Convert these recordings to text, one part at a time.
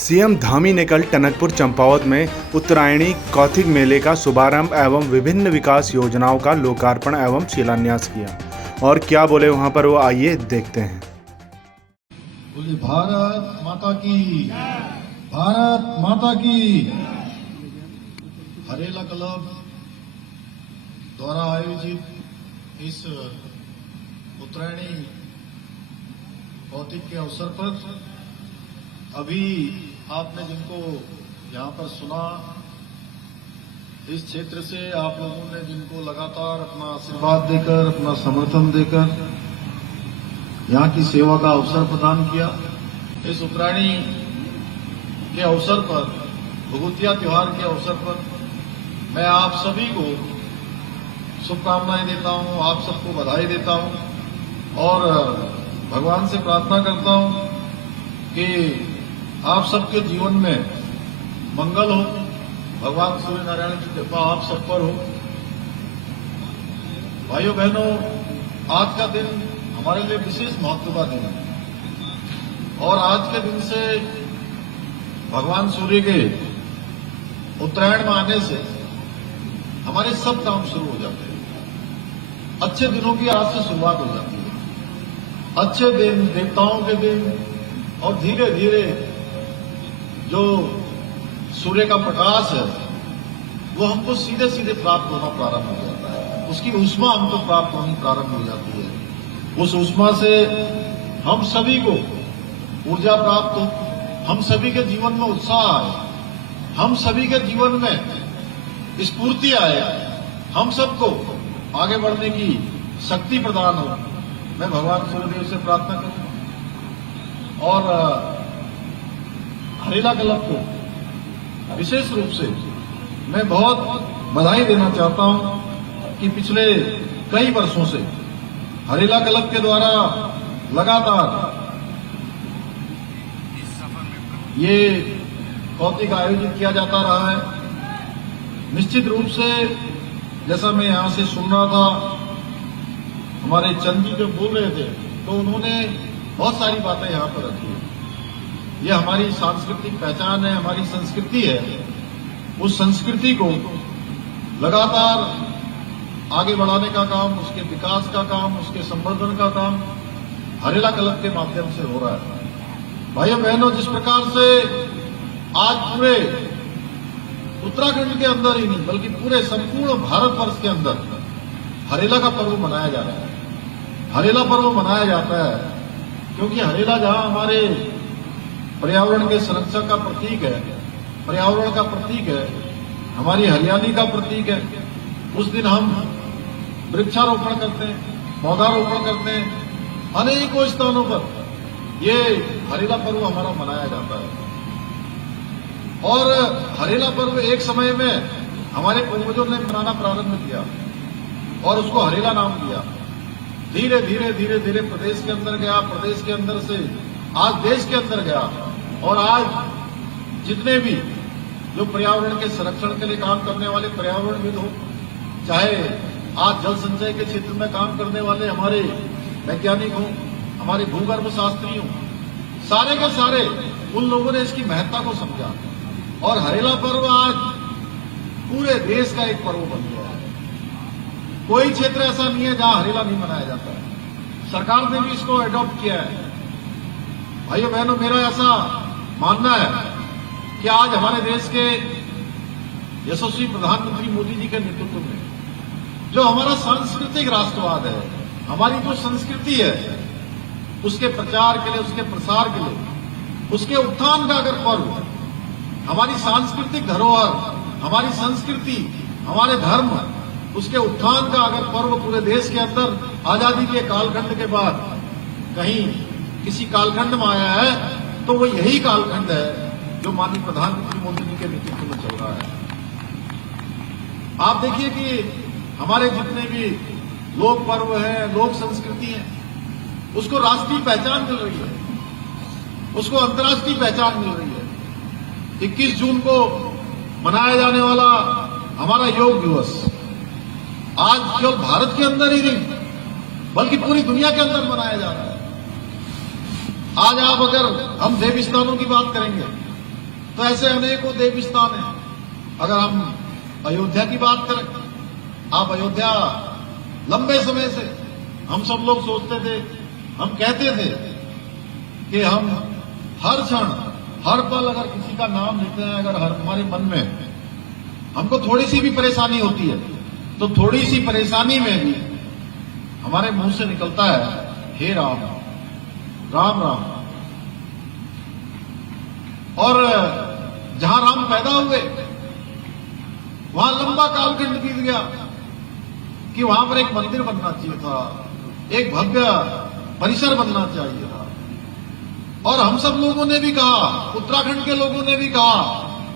CM Dhami ने कल टनकपुर चंपावत में उत्तरायणी कौथिग मेले का शुभारंभ एवं विभिन्न विकास योजनाओं का लोकार्पण एवं शिलान्यास किया। और क्या बोले वहां पर, वो आइए देखते हैं। बोले भारत माता की, भारत माता की। हरेला क्लब द्वारा आयोजित इस उत्तरायणी कौथिग के अवसर पर अभी आपने जिनको यहाँ पर सुना, इस क्षेत्र से आप लोगों ने जिनको लगातार अपना आशीर्वाद देकर, अपना समर्थन देकर यहाँ की सेवा का अवसर प्रदान किया, इस उत्तरायणी के अवसर पर, भगुतिया त्योहार के अवसर पर मैं आप सभी को शुभकामनाएं देता हूं, आप सबको बधाई देता हूं और भगवान से प्रार्थना करता हूं कि आप सबके जीवन में मंगल हो, भगवान सूर्य नारायण की कृपा आप सब पर हो। भाइयों बहनों, आज का दिन हमारे लिए विशेष महत्व का दिन है और आज के दिन से भगवान सूर्य के उत्तरायण में आने से हमारे सब काम शुरू हो जाते हैं। अच्छे दिनों की आज से शुरुआत हो जाती है। अच्छे दिन, देवताओं के दिन और धीरे धीरे जो सूर्य का प्रकाश है वो हमको सीधे सीधे प्राप्त होना प्रारंभ हो जाता है। उसकी ऊष्मा हमको प्राप्त होनी प्रारंभ हो जाती है। उस ऊष्मा से हम सभी को ऊर्जा प्राप्त हो, हम सभी के जीवन में उत्साह आए, हम सभी के जीवन में स्फूर्ति आए, हम सबको आगे बढ़ने की शक्ति प्रदान हो। मैं भगवान सूर्यदेव से प्रार्थना करूं और हरेला क्लब को विशेष रूप से मैं बहुत बधाई देना चाहता हूं कि पिछले कई वर्षों से हरेला क्लब के द्वारा लगातार ये कौथिग आयोजित किया जाता रहा है। निश्चित रूप से जैसा मैं यहां से सुन रहा था, हमारे चंद जी जो बोल रहे थे तो उन्होंने बहुत सारी बातें यहां पर रखी है। ये हमारी सांस्कृतिक पहचान है, हमारी संस्कृति है। उस संस्कृति को लगातार आगे बढ़ाने का काम, उसके विकास का काम, उसके संवर्धन का काम हरेला क्लब के माध्यम से हो रहा है। भाइयों बहनों, जिस प्रकार से आज पूरे उत्तराखंड के अंदर ही नहीं बल्कि पूरे संपूर्ण भारतवर्ष के अंदर हरेला का पर्व मनाया जा रहा है। हरेला पर्व मनाया जाता है क्योंकि हरेला जहां हमारे पर्यावरण के संरक्षण का प्रतीक है, पर्यावरण का प्रतीक है, हमारी हरियाली का प्रतीक है, उस दिन हम वृक्षारोपण करते हैं, पौधारोपण करते हैं। अनेकों स्थानों पर ये हरेला पर्व हमारा मनाया जाता है और हरेला पर्व एक समय में हमारे पूर्वजों ने मनाना प्रारंभ किया और उसको हरेला नाम दिया। धीरे धीरे धीरे धीरे प्रदेश के अंदर गया, प्रदेश के अंदर से आज देश के अंदर गया और आज जितने भी जो पर्यावरण के संरक्षण के लिए काम करने वाले पर्यावरणविद हो, चाहे आज जल संचय के क्षेत्र में काम करने वाले हमारे वैज्ञानिक हो, हमारे भूगर्भ शास्त्री हो, सारे के सारे उन लोगों ने इसकी महत्ता को समझा और हरेला पर्व आज पूरे देश का एक पर्व बन गया है। कोई क्षेत्र ऐसा नहीं है जहां हरेला नहीं मनाया जाता है। सरकार ने भी इसको अडॉप्ट किया है। भाइयों बहनों, मेरा ऐसा मानना है कि आज हमारे देश के यशस्वी प्रधानमंत्री मोदी जी के नेतृत्व में जो हमारा सांस्कृतिक राष्ट्रवाद है, हमारी जो संस्कृति है, उसके प्रचार के लिए, उसके प्रसार के लिए, उसके उत्थान का अगर पर्व, हमारी सांस्कृतिक धरोहर, हमारी संस्कृति, हमारे धर्म, उसके उत्थान का अगर पर्व पूरे देश के अंदर आजादी के कालखंड के बाद कहीं किसी कालखंड में आया है तो वो यही कालखंड है जो माननीय प्रधानमंत्री मोदी जी के नेतृत्व में चल रहा है। आप देखिए कि हमारे जितने भी लोक पर्व है, लोक संस्कृति है, उसको राष्ट्रीय पहचान मिल रही है, उसको अंतर्राष्ट्रीय पहचान मिल रही है। 21 जून को मनाया जाने वाला हमारा योग दिवस आज केवल भारत के अंदर ही नहीं बल्कि पूरी दुनिया के अंदर मनाया जा रहा है। आज आप अगर हम देवी स्थानों की बात करेंगे तो ऐसे अनेकों देव स्थान हैं। अगर हम अयोध्या की बात करें, आप अयोध्या लंबे समय से हम सब लोग सोचते थे, हम कहते थे कि हम हर क्षण हर पल अगर किसी का नाम लेते हैं, अगर हमारे मन में हमको थोड़ी सी भी परेशानी होती है तो थोड़ी सी परेशानी में भी हमारे मुंह से निकलता है हे राम राम राम। और जहां राम पैदा हुए वहां लंबा कालखंड बीत गया कि वहां पर एक मंदिर बनना चाहिए था, एक भव्य परिसर बनना चाहिए था। और हम सब लोगों ने भी कहा, उत्तराखंड के लोगों ने भी कहा,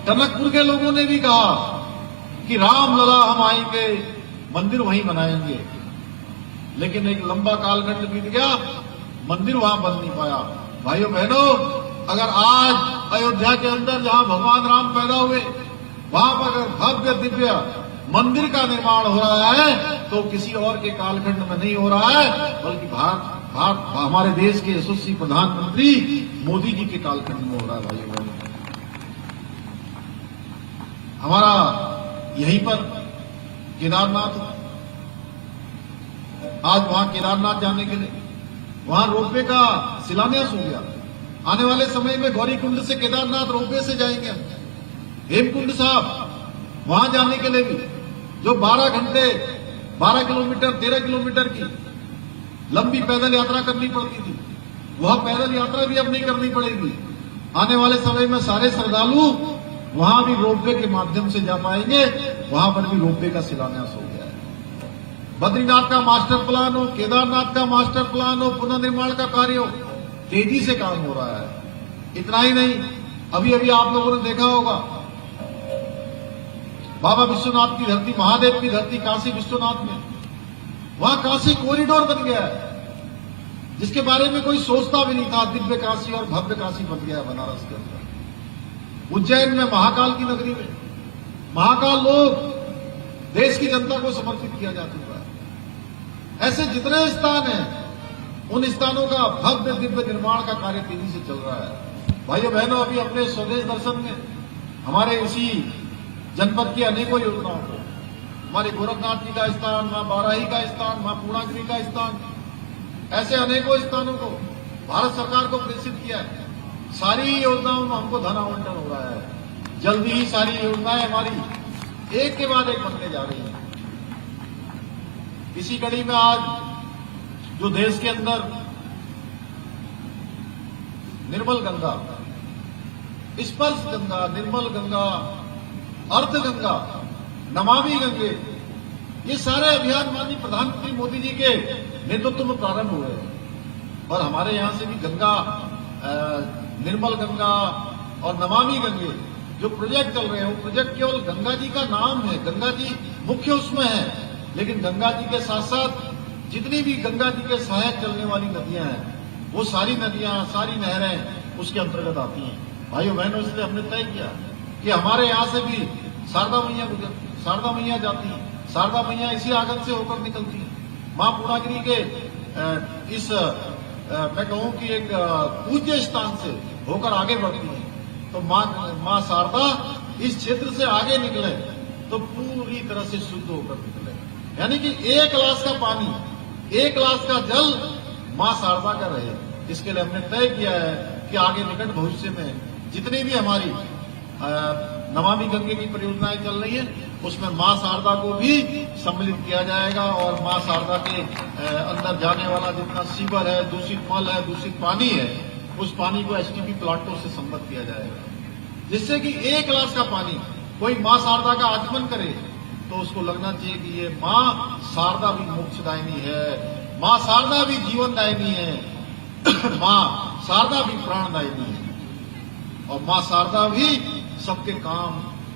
टनकपुर के लोगों ने भी कहा कि राम लला हम आएंगे, मंदिर वहीं बनाएंगे। लेकिन एक लंबा कालखंड बीत गया, मंदिर वहां बन नहीं पाया। भाइयों बहनों, अगर आज अयोध्या के अंदर जहां भगवान राम पैदा हुए वहां पर अगर भव्य दिव्य मंदिर का निर्माण हो रहा है तो किसी और के कालखंड में नहीं हो रहा है, बल्कि भारत हमारे देश के यशस्वी प्रधानमंत्री मोदी जी के कालखंड में हो रहा है। भाइयों बहनों, हमारा यहीं पर केदारनाथ, आज वहां केदारनाथ जाने के लिए वहां रोपवे का शिलान्यास हो गया। आने वाले समय में गौरीकुंड से केदारनाथ रोपवे से जाएंगे। हेमकुंड साहब वहां जाने के लिए भी जो 12 घंटे 12 किलोमीटर 13 किलोमीटर की लंबी पैदल यात्रा करनी पड़ती थी, वह पैदल यात्रा भी अब नहीं करनी पड़ेगी। आने वाले समय में सारे श्रद्धालु वहां भी रोपवे के माध्यम से जा पाएंगे। वहां पर भी रोपवे का शिलान्यास हो गया है। बद्रीनाथ का मास्टर प्लान हो, केदारनाथ का मास्टर प्लान हो, पुनर्निर्माण का कार्य हो, तेजी से काम हो रहा है। इतना ही नहीं, अभी अभी आप लोगों ने देखा होगा बाबा विश्वनाथ की धरती, महादेव की धरती काशी विश्वनाथ में, वहां काशी कॉरिडोर बन गया है, जिसके बारे में कोई सोचता भी नहीं था। दिव्य काशी और भव्य काशी बन गया है बनारस के अंदर। उज्जैन में महाकाल की नगरी में महाकाल लोक देश की जनता को समर्पित किया जा चुका है। ऐसे जितने स्थान हैं उन स्थानों का भव्य दिव्य निर्माण का कार्य तेजी से चल रहा है। भाइयों बहनों, अभी अपने स्वदेश दर्शन में हमारे इसी जनपद की अनेकों योजनाओं को, हमारे गोरखनाथ जी का स्थान, मां बाराही का स्थान, मां पूर्णागिरी का स्थान, ऐसे अनेकों स्थानों को भारत सरकार को प्रेषित किया है। सारी योजनाओं में हमको धन आवंटन हो रहा है। जल्दी ही सारी योजनाएं हमारी एक के बाद एक बनने जा रही हैं। इसी कड़ी में आज जो देश के अंदर निर्मल गंगा, स्पर्श गंगा, निर्मल गंगा, अर्थ गंगा, नमामि गंगे, ये सारे अभियान माननीय प्रधानमंत्री मोदी जी के नेतृत्व में प्रारंभ हुए हैं। और हमारे यहां से भी गंगा, निर्मल गंगा और नमामि गंगे जो प्रोजेक्ट चल रहे हैं, वो प्रोजेक्ट केवल गंगा जी का नाम है, गंगा जी मुख्य उसमें है, लेकिन गंगा जी के साथ साथ जितनी भी गंगा जी के सहायक चलने वाली नदियां हैं, वो सारी नदियां, सारी नहरें उसके अंतर्गत आती हैं। भाइयों बहनों, इसलिए हमने तय किया कि हमारे यहां से भी शारदा मैया गुजरती, शारदा मैया जाती है, शारदा मैया इसी आंगन से होकर निकलती है। मां पूर्णागिरी के इस मैं कहूं कि एक पूज्य स्थान से होकर आगे बढ़ती है, तो मां शारदा इस क्षेत्र से आगे निकले तो पूरी तरह से शुद्ध होकर निकले। यानी कि एक गिलास का पानी, एक गिलास का जल मां शारदा का रहे। इसके लिए हमने तय किया है कि आगे निकट भविष्य में जितनी भी हमारी नमामि गंगे की परियोजनाएं चल रही है, उसमें मां शारदा को भी सम्मिलित किया जाएगा और मां शारदा के अंदर जाने वाला जितना सीवर है, दूषित मल है, दूषित पानी है, उस पानी को एसटीपी प्लांटों से संबद्ध किया जाएगा, जिससे कि एक गिलास का पानी कोई मां शारदा का आचमन करे तो उसको लगना चाहिए कि ये मां शारदा भी मोक्षदायिनी है, मां शारदा भी जीवनदायिनी है, मां शारदा भी प्राणदायिनी है, और मां शारदा भी सबके काम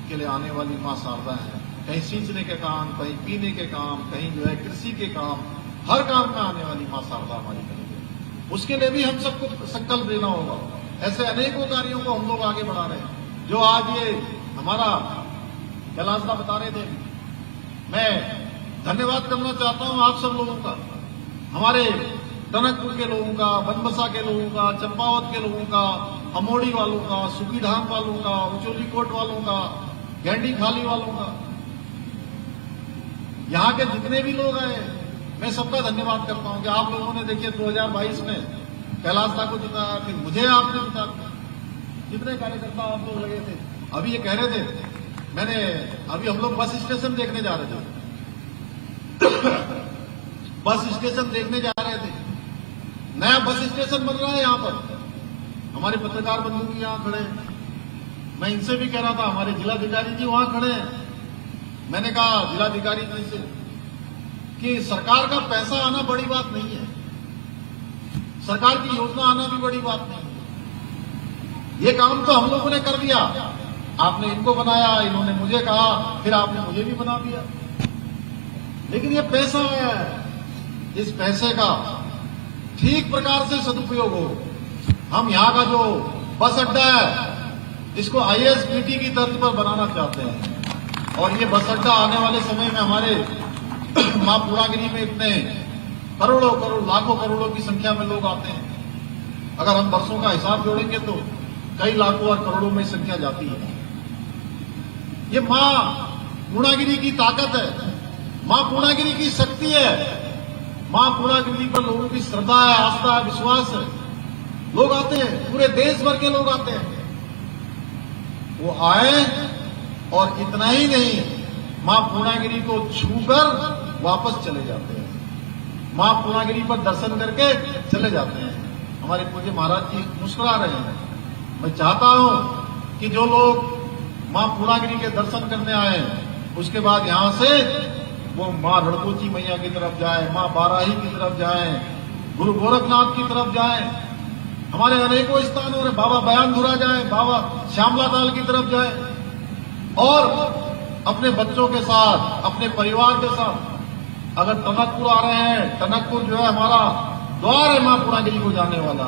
के लिए आने वाली मां शारदा है। कहीं सींचने के काम, कहीं पीने के काम, कहीं जो है कृषि के काम, हर काम में आने वाली मां शारदा हमारी करेगी। उसके लिए भी हम सबको संकल्प लेना होगा। ऐसे अनेकों कार्यों को हम लोग आगे बढ़ा रहे हैं। जो आज ये हमारा कैलाशदा बता रहे थे, मैं धन्यवाद करना चाहता हूं आप सब लोगों का, हमारे टनकपुर के लोगों का, बनबसा के लोगों का, चंपावत के लोगों का, अमोड़ी वालों का, सुकीधाम वालों का, उचोली कोट वालों का, गैंडी खाली वालों का, यहाँ के जितने भी लोग आए, मैं सबका धन्यवाद करता हूं कि आप लोगों ने देखिए 2022 में कैलाश दा को जिताया, फिर मुझे आपने जिता दिया। जितने कार्यकर्ता आप लोग लगे थे, अभी ये कह रहे थे, अभी हम लोग बस स्टेशन देखने जा रहे थे बस स्टेशन देखने जा रहे थे, नया बस स्टेशन बन रहा है यहाँ पर। हमारे पत्रकार बंधु भी यहाँ खड़े हैं, मैं इनसे भी कह रहा था, हमारे जिलाधिकारी जी वहां खड़े हैं। मैंने कहा जिलाधिकारी जी से कि सरकार का पैसा आना बड़ी बात नहीं है, सरकार की योजना आना भी बड़ी बात नहीं है। ये काम तो हम लोगों ने कर दिया, आपने इनको बनाया, इन्होंने मुझे कहा, फिर आपने मुझे भी बना दिया। लेकिन ये पैसा आया है, इस पैसे का ठीक प्रकार से सदुपयोग हो। हम यहाँ का जो बस अड्डा है, इसको ISBT की तर्ज पर बनाना चाहते हैं, और ये बस अड्डा आने वाले समय में हमारे मां पूर्णागिरी में इतने करोड़ों करोड़ लाखों करोड़ों की संख्या में लोग आते हैं। अगर हम बसों का हिसाब जोड़ेंगे तो कई लाखों और करोड़ों में संख्या जाती है। ये मां पूर्णागिरी की ताकत है, मां पूर्णागिरी की शक्ति है, मां पूर्णागिरी पर लोगों की श्रद्धा है, आस्था है, विश्वास है। लोग आते हैं, पूरे देश भर के लोग आते हैं। वो आए और इतना ही नहीं, मां पूर्णागिरी को छूकर वापस चले जाते हैं, मां पूर्णागिरी पर दर्शन करके चले जाते हैं। हमारे पूज्य महाराज जी मुस्कुरा रहे हैं। मैं चाहता हूं कि जो लोग मां पूर्णागिरी के दर्शन करने आए, उसके बाद यहां से वो मां रणकोची मैया की तरफ जाए, मां बाराही की तरफ जाए, गुरु गोरखनाथ की तरफ जाए, हमारे अनेकों स्थानों में बाबा बयानधुरा जाए, बाबा श्यामला ताल की तरफ जाए, और अपने बच्चों के साथ, अपने परिवार के साथ, अगर टनकपुर आ रहे हैं, टनकपुर जो है हमारा द्वार है मां पूर्णागिरी को जाने वाला,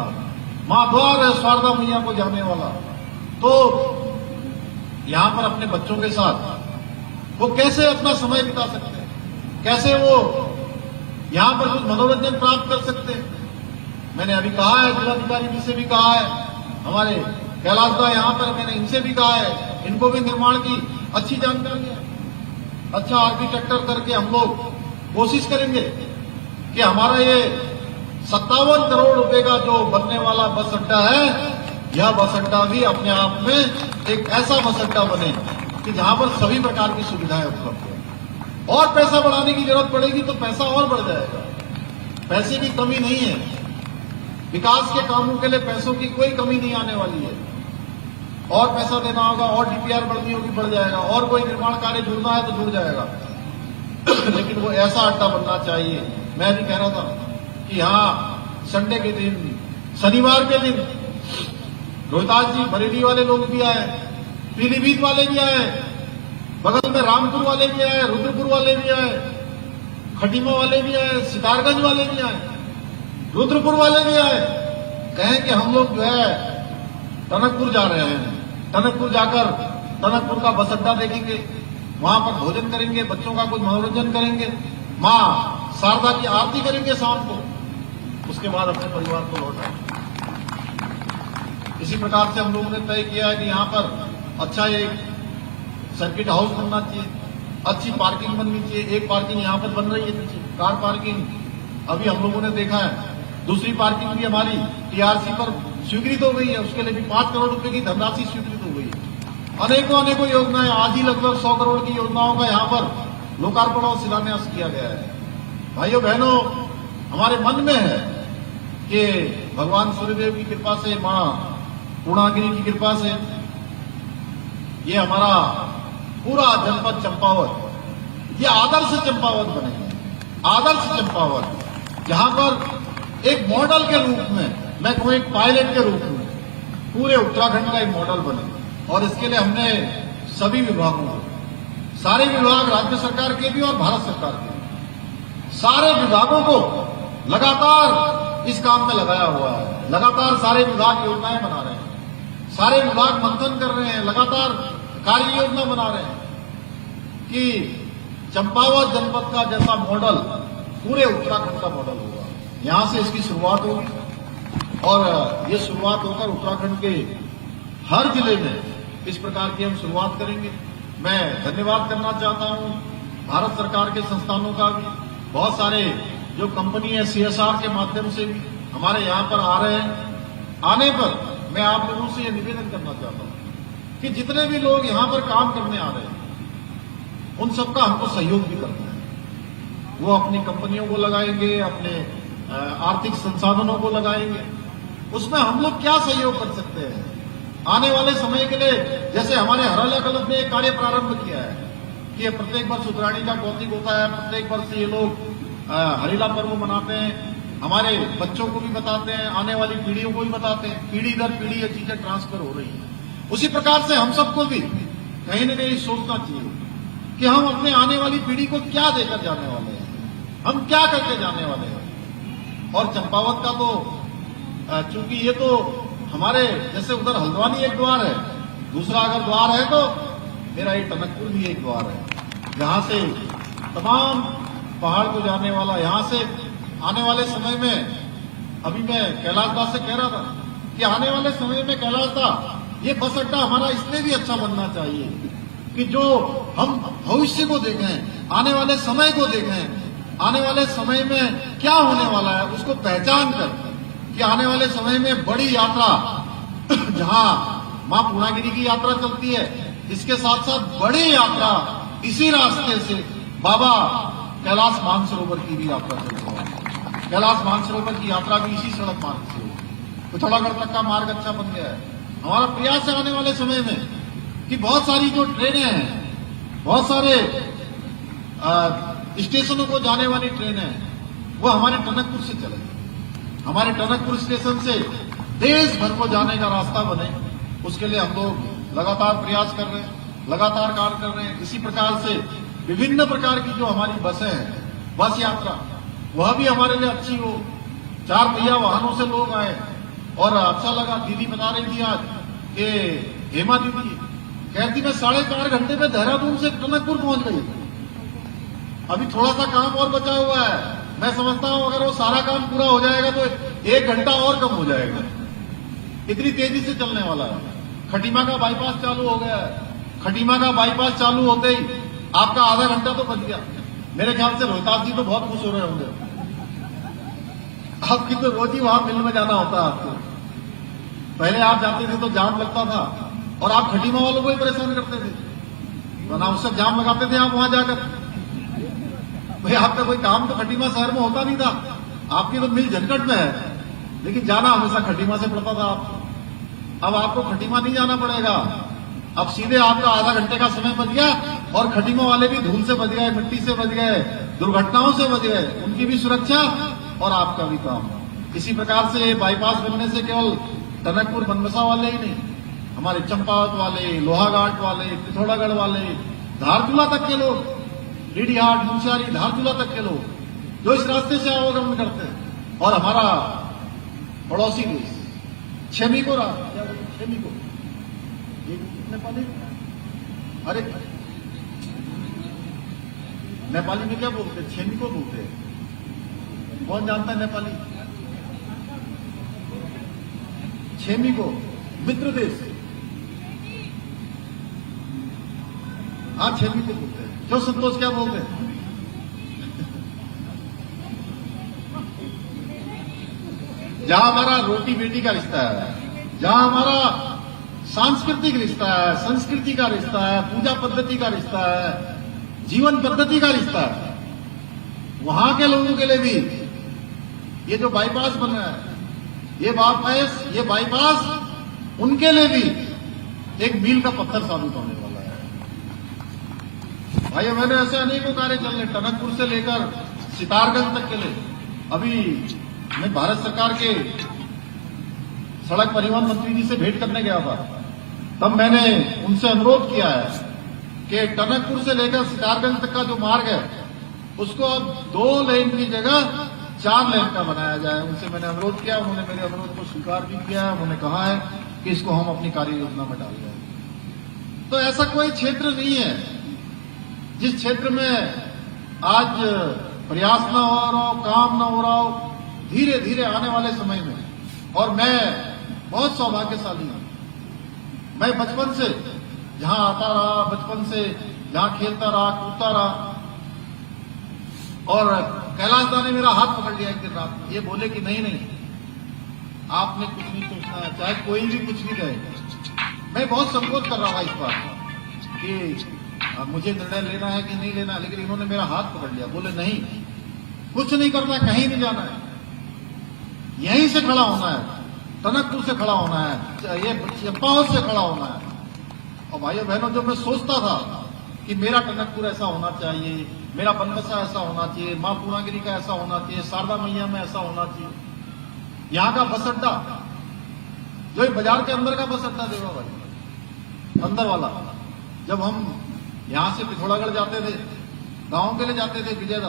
मां द्वार है शारदा मैया को जाने वाला। तो यहां पर अपने बच्चों के साथ वो कैसे अपना समय बिता सकते हैं, कैसे वो यहां पर कुछ मनोरंजन प्राप्त कर सकते हैं। मैंने अभी कहा है, जिलाधिकारी जी से भी कहा है, हमारे कैलाश दा यहाँ पर, मैंने इनसे भी कहा है, इनको भी निर्माण की अच्छी जानकारी है। अच्छा आर्किटेक्चर करके हम लोग कोशिश करेंगे कि हमारा ये 57 करोड़ रुपए का जो बनने वाला बस अड्डा है, यह बस अड्डा भी अपने आप में एक ऐसा बस अड्डा बने कि जहां पर सभी प्रकार की सुविधाएं उपलब्ध हो। और पैसा बढ़ाने की जरूरत पड़ेगी तो पैसा और बढ़ जाएगा, पैसे की कमी नहीं है। विकास के कामों के लिए पैसों की कोई कमी नहीं आने वाली है। और पैसा देना होगा, और DPR बढ़नी होगी, बढ़ जाएगा, और कोई निर्माण कार्य जुड़ना है तो जुड़ जाएगा। लेकिन वो ऐसा अड्डा बनना चाहिए। मैं भी कह रहा था कि यहाँ संडे के दिन, शनिवार के दिन रोहतास जी बरेली वाले लोग भी आए, पीलीभीत वाले भी आए, बगल में रामपुर वाले भी आए, रुद्रपुर वाले भी आए, खटीमा वाले भी आए, सितारगंज वाले भी आए, रुद्रपुर वाले भी आए। कहें कि हम लोग जो है टनकपुर जा रहे हैं, टनकपुर जाकर टनकपुर का बस अड्डा देखेंगे, वहां पर भोजन करेंगे, बच्चों का कुछ मनोरंजन करेंगे, मां शारदा की आरती करेंगे शाम को, उसके बाद अपने परिवार को लौटाएंगे। इसी प्रकार से हम लोगों ने तय किया है कि यहाँ पर अच्छा एक सर्किट हाउस बनना चाहिए, अच्छी पार्किंग बननी चाहिए। एक पार्किंग यहाँ पर बन रही है, कार पार्किंग अभी हम लोगों ने देखा है। दूसरी पार्किंग भी हमारी TRC पर स्वीकृत हो गई है, उसके लिए भी 5 करोड़ रुपए की धनराशि स्वीकृत हो गई है। अनेकों योजनाएं, आज ही लगभग 100 करोड़ की योजनाओं का यहाँ पर लोकार्पण और शिलान्यास किया गया है। भाइयों बहनों, हमारे मन में है कि भगवान सूर्यदेव की कृपा से, मां पूर्णागिरी की कृपा से, ये हमारा पूरा जनपद चंपावत ये आदर्श चंपावत बने, आदर्श चंपावत, जहां पर एक मॉडल के रूप में, मैं कहूं एक पायलट के रूप में पूरे उत्तराखंड का एक मॉडल बने। और इसके लिए हमने सभी विभागों को, सारे विभाग, राज्य सरकार के भी और भारत सरकार के भी, सारे विभागों को लगातार इस काम में लगाया हुआ है। लगातार सारे विभाग योजनाएं बना रहे हैं, सारे विभाग मंथन कर रहे हैं, लगातार कार्य योजना बना रहे हैं कि चंपावत जनपद का जैसा मॉडल पूरे उत्तराखंड का मॉडल होगा। यहां से इसकी शुरुआत होगी। और ये शुरुआत होकर उत्तराखंड के हर जिले में इस प्रकार की हम शुरुआत करेंगे। मैं धन्यवाद करना चाहता हूं भारत सरकार के संस्थानों का भी, बहुत सारे जो कंपनी है CSR के माध्यम से भी हमारे यहाँ पर आ रहे हैं। आने पर मैं आप लोगों से ये निवेदन करना चाहता हूं कि जितने भी लोग यहाँ पर काम करने आ रहे हैं उन सबका हमको सहयोग भी करना है। वो अपनी कंपनियों को लगाएंगे, अपने आर्थिक संसाधनों को लगाएंगे, उसमें हम लोग क्या सहयोग कर सकते हैं आने वाले समय के लिए। जैसे हमारे हराला क्लब ने एक कार्य प्रारंभ किया है कि प्रत्येक वर्ष उत्तरायणी का कौतिक होता है, प्रत्येक वर्ष ये लोग हरेला पर्व मनाते हैं, हमारे बच्चों को भी बताते हैं, आने वाली पीढ़ियों को भी बताते हैं। पीढ़ी दर पीढ़ी ये चीजें ट्रांसफर हो रही है। उसी प्रकार से हम सबको भी कहीं न कहीं सोचना चाहिए कि हम अपने आने वाली पीढ़ी को क्या देकर जाने वाले हैं, हम क्या करके जाने वाले हैं। और चंपावत का तो चूंकि ये तो हमारे जैसे उधर हल्द्वानी एक द्वार है, दूसरा अगर द्वार है तो मेरा ये टनकपुर भी एक द्वार है, जहां से तमाम पहाड़ को जाने वाला, यहां से आने वाले समय में, अभी मैं कैलाशदा से कह रहा था कि आने वाले समय में कैलाशदा ये बस अड्डा हमारा इसलिए भी अच्छा बनना चाहिए कि जो हम भविष्य को देखें, आने वाले समय को देखें, आने वाले समय में क्या होने वाला है उसको पहचान कर कि आने वाले समय में बड़ी यात्रा जहां मां पूर्णागिरी की यात्रा चलती है, इसके साथ साथ बड़ी यात्रा इसी रास्ते से बाबा कैलाश मानसरोवर की भी यात्रा चलती है। कैलाश मानसरोवर की यात्रा भी इसी सड़क मार्ग से हो। पिथौरागढ़ तक का मार्ग अच्छा बन गया है। हमारा प्रयास है आने वाले समय में कि बहुत सारी जो ट्रेनें हैं, बहुत सारे स्टेशनों को जाने वाली ट्रेनें हैं, वो हमारे टनकपुर से चले। हमारे टनकपुर स्टेशन से देश भर को जाने का रास्ता बने, उसके लिए हम लोग लगातार प्रयास कर रहे हैं, लगातार कार्य कर रहे हैं। इसी प्रकार से विभिन्न प्रकार की जो हमारी बसें हैं, बस यात्रा वह भी हमारे लिए अच्छी हो, 4 पहिया वाहनों से लोग आए। और अच्छा लगा, दीदी बता रही थी आज कि हेमा दीदी कहती मैं 4.5 घंटे में देहरादून से टनकपुर पहुंच गई। अभी थोड़ा सा काम और बचा हुआ है। मैं समझता हूं अगर वो सारा काम पूरा हो जाएगा तो 1 घंटा और कम हो जाएगा, इतनी तेजी से चलने वाला है। खटीमा का बाईपास चालू हो गया है। खटीमा का बाईपास चालू होते ही आपका आधा घंटा तो बच गया। मेरे ख्याल से रोहतास जी तो बहुत खुश हो रहे होंगे, आपकी तो रोज ही वहां मिल में जाना होता है आपको। पहले आप जाते थे तो जाम लगता था और आप खटीमा वालों को ही परेशान करते थे, वरना उससे जाम लगाते थे आप वहां जाकर। भाई आपका कोई काम तो खटीमा शहर में होता नहीं था, आपकी तो मिल झंझट में है, लेकिन जाना हमेशा खटीमा से पड़ता था आपको। अब आपको खटीमा नहीं जाना पड़ेगा, अब सीधे आपका आधा घंटे का समय बच गया और खटीमा वाले भी धूल से बच गए, मिट्टी से बच गए, दुर्घटनाओं से बच गए, उनकी भी सुरक्षा और आपका भी काम। इसी प्रकार से बाईपास बनने से केवल टनकपुर बनबसा वाले ही नहीं, हमारे चंपावत वाले, लोहाघाट वाले, पिथौरागढ़ वाले, धारचूला तक के लोग, डीडीहाट, मुंशियारी, धारचूला तक के लोग जो इस रास्ते से आवागमन करते हैं। और हमारा पड़ोसी देश छेमिको नेपाली, अरे नेपाली में क्या बोलते हैं? छेमिको बोलते हैं। कौन जानता है नेपाली? छेमिको मित्र देश, हाँ छेमिको बोलते हैं। क्यों संतोष, क्या बोलते हैं? जहां हमारा रोटी बेटी का रिश्ता है, जहां हमारा सांस्कृतिक रिश्ता है, संस्कृति का रिश्ता है, पूजा पद्धति का रिश्ता है, जीवन पद्धति का रिश्ता है, वहां के लोगों के लिए भी ये जो बाईपास बन रहा है, ये बाईपास उनके लिए भी एक मील का पत्थर साबित होने वाला है। भाई मैंने ऐसे अनेकों कार्य चल रहे, टनकपुर से लेकर सितारगंज तक के लिए। अभी मैं भारत सरकार के सड़क परिवहन मंत्री जी से भेंट करने गया था, तब मैंने उनसे अनुरोध किया है कि टनकपुर से लेकर सितारगंज तक का जो मार्ग है उसको अब 2 लेन की जगह 4 लेन का बनाया जाए। उनसे मैंने अनुरोध किया, उन्होंने मेरे अनुरोध को स्वीकार भी किया। उन्होंने कहा है कि इसको हम अपनी कार्य योजना में डाल दें। तो ऐसा कोई क्षेत्र नहीं है जिस क्षेत्र में आज प्रयास न हो रहा हो, काम न हो रहा हो। धीरे धीरे आने वाले समय में और मैं बहुत सौभाग्यशाली हूं। मैं बचपन से जहां आता रहा, बचपन से जहां खेलता रहा, कूदता रहा, और कैलाश दा ने मेरा हाथ पकड़ लिया एक दिन रात में। ये बोले कि नहीं नहीं, आपने कुछ नहीं सोचना है, चाहे कोई भी कुछ भी कहे। मैं बहुत संकोच कर रहा था इस बात कि मुझे निर्णय लेना है कि नहीं लेना है, लेकिन इन्होंने मेरा हाथ पकड़ लिया। बोले नहीं, कुछ नहीं करना, कहीं नहीं जाना है, यहीं से खड़ा होना है, टनकपुर से खड़ा होना है, ये चंपावत से खड़ा होना है। और भाइयों बहनों, जो मैं सोचता था कि मेरा टनकपुर ऐसा होना चाहिए, मेरा बनबसा ऐसा होना चाहिए, मां पूर्णागिरी का ऐसा होना चाहिए, शारदा मैया में ऐसा होना चाहिए, यहाँ का बस अड्डा, जो बाजार के अंदर का बस अड्डा देवा भाई, अंदर वाला, जब हम यहां से पिथौरागढ़ जाते थे, गांव के लिए जाते थे, विजय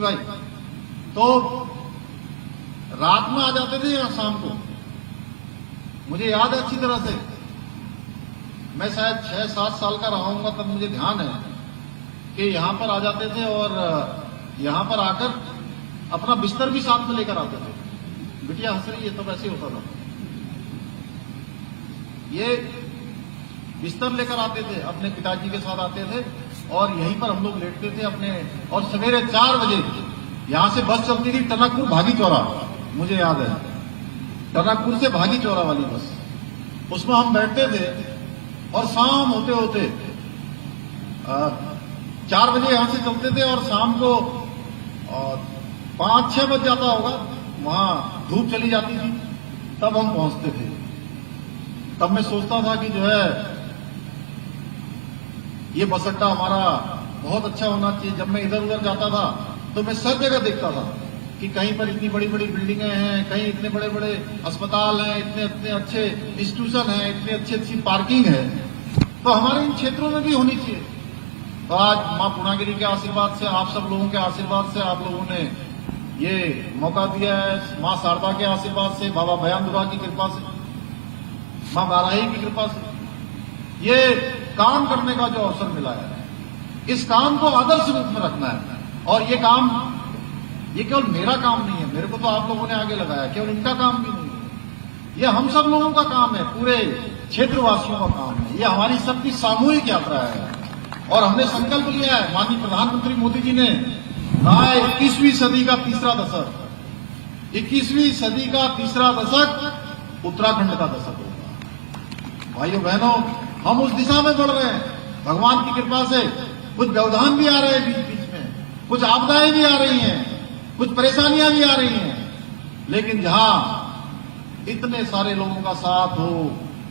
भाई, तो रात में आ जाते थे या शाम को। मुझे याद है अच्छी तरह से, मैं शायद 6-7 साल का रहा हूंगा, तब मुझे ध्यान है कि यहां पर आ जाते थे और यहां पर आकर अपना बिस्तर भी साथ में लेकर आते थे। बिटिया हंस रही है, तो वैसे होता था। ये बिस्तर लेकर आते थे, अपने पिताजी के साथ आते थे और यहीं पर हम लोग लेटते थे अपने। और सवेरे 4 बजे यहां से बस चलती थी टनकपुर भागी चौरा, मुझे याद है, टनकपुर से भागी चौरा वाली बस, उसमें हम बैठते थे और शाम होते होते 4 बजे यहां से चलते थे और शाम को 5-6 बज जाता होगा, वहां धूप चली जाती थी, तब हम पहुंचते थे। तब मैं सोचता था कि जो है ये बस अड्डा हमारा बहुत अच्छा होना चाहिए। जब मैं इधर उधर जाता था तो मैं सब जगह देखता था कि कहीं पर इतनी बड़ी बड़ी बिल्डिंगें हैं, कहीं इतने बड़े बड़े अस्पताल हैं, इतने इतने अच्छे इंस्टीट्यूशन हैं, इतनी अच्छी अच्छी पार्किंग है, तो हमारे इन क्षेत्रों में भी होनी चाहिए। तो आज मां पूर्णागिरी के आशीर्वाद से, आप सब लोगों के आशीर्वाद से, आप लोगों ने ये मौका दिया है, मां शारदा के आशीर्वाद से, बाबा भयानुरा की कृपा से, मां बाराही की कृपा से, ये काम करने का जो अवसर मिला है, इस काम को आदर्श रूप में रखना है। और ये काम, ये केवल मेरा काम नहीं है, मेरे को तो आप लोगों ने आगे लगाया, केवल इनका काम भी नहीं है, ये हम सब लोगों का काम है, पूरे क्षेत्रवासियों का काम है। ये हमारी सबकी सामूहिक यात्रा है और हमने संकल्प लिया है, माननीय प्रधानमंत्री मोदी जी ने कहा है 21वीं सदी का तीसरा दशक, 21वीं सदी का तीसरा दशक उत्तराखंड का दशक होगा। भाइयों बहनों, हम उस दिशा में बढ़ रहे हैं, भगवान की कृपा से। कुछ व्यवधान भी आ रहे हैं बीच बीच में, कुछ आपदाएं भी आ रही हैं, कुछ परेशानियां भी आ रही हैं, लेकिन जहां इतने सारे लोगों का साथ हो,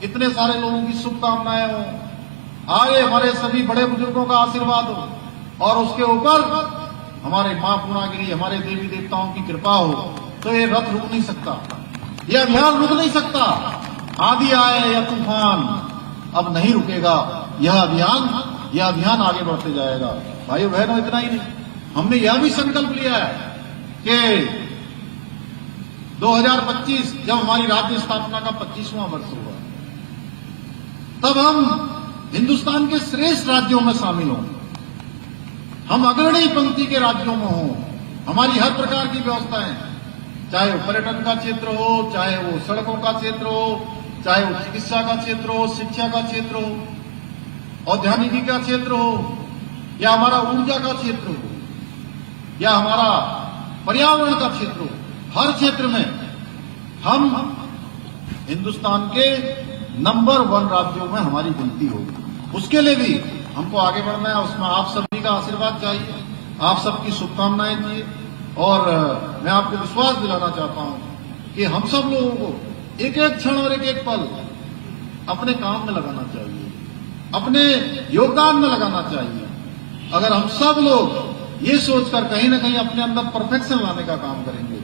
इतने सारे लोगों की शुभकामनाएं हो, आगे हमारे सभी बड़े बुजुर्गों का आशीर्वाद हो और उसके ऊपर हमारे मां पूर्णागिरी, हमारे देवी देवताओं की कृपा हो, तो ये रथ रुक नहीं सकता, ये अभियान रुक नहीं सकता। आंधी आए या तूफान, अब नहीं रुकेगा यह अभियान आगे बढ़ते जाएगा। भाइयों बहनों, इतना ही नहीं, हमने यह भी संकल्प लिया है कि 2025 जब हमारी राज्य स्थापना का 25वां वर्ष होगा, तब हम हिंदुस्तान के श्रेष्ठ राज्यों में शामिल हों, हम अग्रणी पंक्ति के राज्यों में हों। हमारी हर प्रकार की व्यवस्थाएं, चाहे वो पर्यटन का क्षेत्र हो, चाहे वो सड़कों का क्षेत्र हो, चाहे वो चिकित्सा का क्षेत्र हो, शिक्षा का क्षेत्र हो, औद्यानिकी का क्षेत्र हो, या हमारा ऊर्जा का क्षेत्र हो, या हमारा पर्यावरण का क्षेत्र हो, हर क्षेत्र में हम हिंदुस्तान के नंबर 1 राज्यों में हमारी गिनती होगी। उसके लिए भी हमको आगे बढ़ना है, उसमें आप सभी का आशीर्वाद चाहिए, आप सबकी शुभकामनाएं चाहिए। और मैं आपको विश्वास दिलाना चाहता हूं कि हम सब लोगों को एक एक क्षण और एक एक पल अपने काम में लगाना चाहिए, अपने योगदान में लगाना चाहिए। अगर हम सब लोग ये सोचकर कहीं ना कहीं अपने अंदर परफेक्शन लाने का काम करेंगे,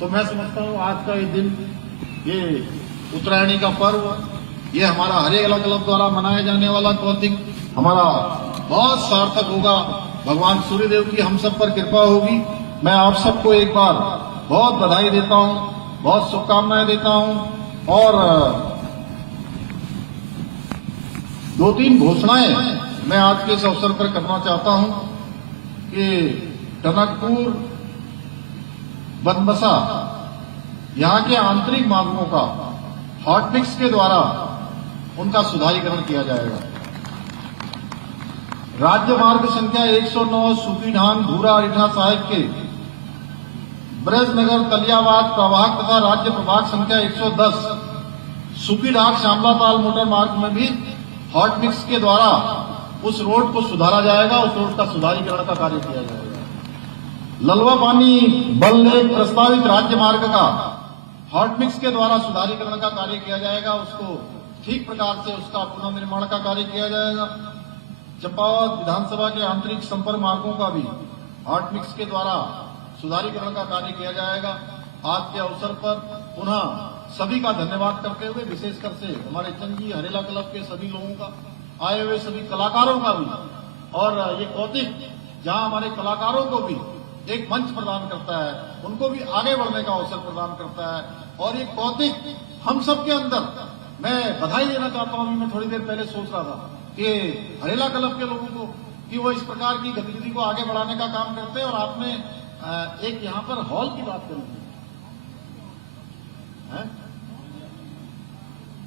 तो मैं समझता हूं आज का ये दिन, ये उत्तरायणी का पर्व, ये हमारा हरेला क्लब द्वारा मनाया जाने वाला कौतिक हमारा बहुत सार्थक होगा। भगवान सूर्यदेव की हम सब पर कृपा होगी। मैं आप सबको एक बार बहुत बधाई देता हूं, बहुत शुभकामनाएं देता हूं और 2-3 घोषणाएं मैं आज के इस अवसर पर करना चाहता हूं कि टनकपुर, बनबसा यहाँ के आंतरिक मार्गों का हॉटमिक्स के द्वारा उनका सुधारीकरण किया जाएगा। राज्य मार्ग संख्या 109 सूपीढांग भूरा अरिठा साहिब के ब्रजनगर कलियावाद प्रवाहक तथा राज्य प्रभाग संख्या 110 सूपीढांग श्यामलाताल मोटर मार्ग में भी हॉटमिक्स के द्वारा उस रोड को सुधारा जाएगा, उस रोड का सुधारीकरण का कार्य किया जाएगा। ललवा पानी बल लेक प्रस्तावित राज्य मार्ग का हॉटमिक्स के द्वारा सुधारीकरण का कार्य किया जाएगा, उसको ठीक प्रकार से उसका पुनर्निर्माण का कार्य किया जाएगा। चंपावत विधानसभा के आंतरिक संपर्क मार्गों का भी हॉटमिक्स के द्वारा सुधारीकरण का कार्य किया जाएगा। आज के अवसर पर पुनः सभी का धन्यवाद करते हुए विशेषकर से हमारे चंगी हरेला क्लब के सभी लोगों का, आए हुए सभी कलाकारों का भी, और ये कौतिक जहां हमारे कलाकारों को भी एक मंच प्रदान करता है, उनको भी आगे बढ़ने का अवसर प्रदान करता है। और ये कौतिक हम सबके अंदर, मैं बधाई देना चाहता हूं। मैं थोड़ी देर पहले सोच रहा था कि हरेला क्लब के लोगों को कि वो इस प्रकार की गतिविधि को आगे बढ़ाने का काम करते हैं, और आपने एक यहाँ पर हॉल की बात करी थी,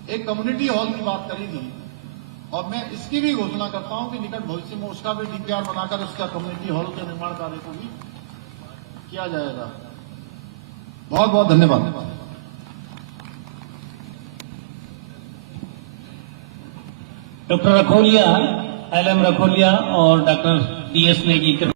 एक कम्युनिटी हॉल की बात करी थी, और मैं इसकी भी घोषणा करता हूं कि निकट भविष्य में उसका भी डीपीआर बनाकर उसका कम्युनिटी हॉल के निर्माण कार्य को भी किया जाएगा। बहुत बहुत धन्यवाद। डॉक्टर रखोलिया, एलएम रखोलिया और डॉक्टर टीएस नेगी।